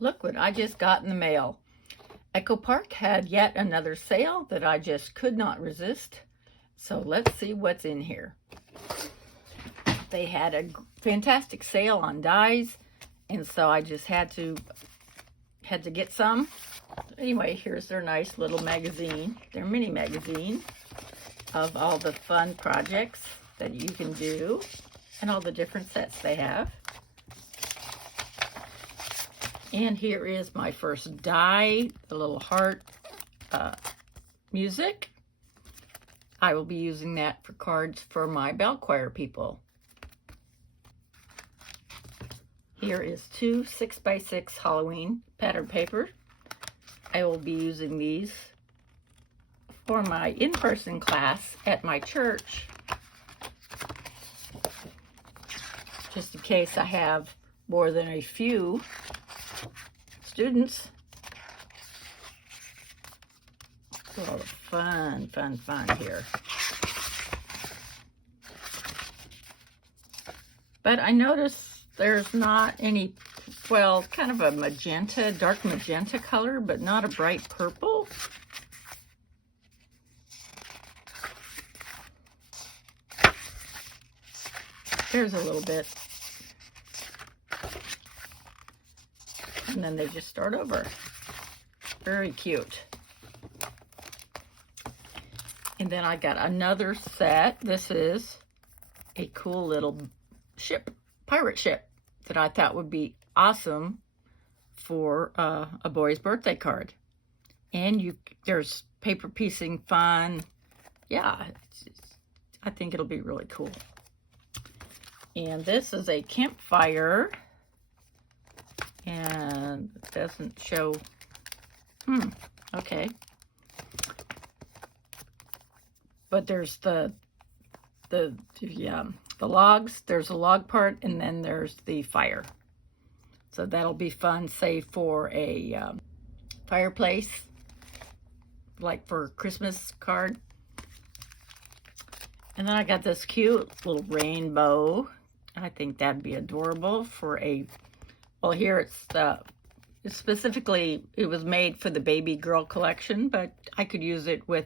Look what I just got in the mail. Echo Park had yet another sale that I just could not resist. So let's see what's in here. They had a fantastic sale on dies, and so I just had to get some. Anyway, here's their nice little magazine, their mini magazine of all the fun projects that you can do and all the different sets they have. And here is my first die, the little heart music. I will be using that for cards for my bell choir people. Here is 2 6x6 Halloween pattern paper. I will be using these for my in-person class at my church, just in case I have more than a few students. All the fun here. But I noticed there's not any, well, kind of a magenta, dark magenta color, but not a bright purple. There's a little bit. And then they just start over. Very cute. And then I got another set. This is a cool little ship, pirate ship, that I thought would be awesome for a boy's birthday card. And there's paper piecing fun. Yeah, I think it'll be really cool. And this is a campfire. And it doesn't show. Okay. But there's the logs. There's a log part, and then there's the fire. So that'll be fun, say for a fireplace, like for a Christmas card. And then I got this cute little rainbow. I think that'd be adorable for a. Well, here it's specifically, it was made for the baby girl collection, but I could use it with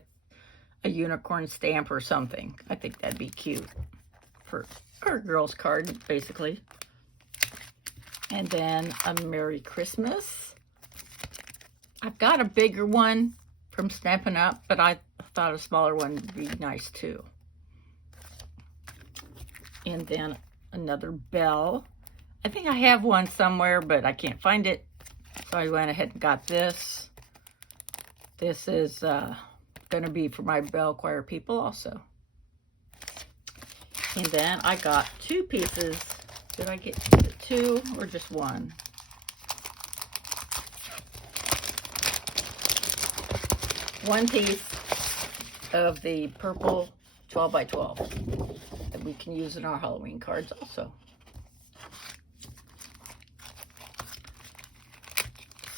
a unicorn stamp or something. I think that'd be cute for our girl's card, basically. And then a Merry Christmas. I've got a bigger one from Stampin' Up, but I thought a smaller one would be nice too. And then another bell. I think I have one somewhere, but I can't find it. So I went ahead and got this. This is going to be for my bell choir people also. And then I got 2 pieces. Did I get 2 or just 1? One piece of the purple 12 by 12 that we can use in our Halloween cards also.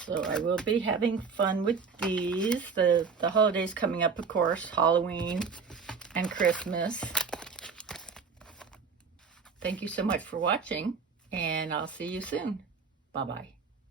So I will be having fun with these. The holidays coming up, of course, Halloween and Christmas. Thank you so much for watching, and I'll see you soon. Bye-bye.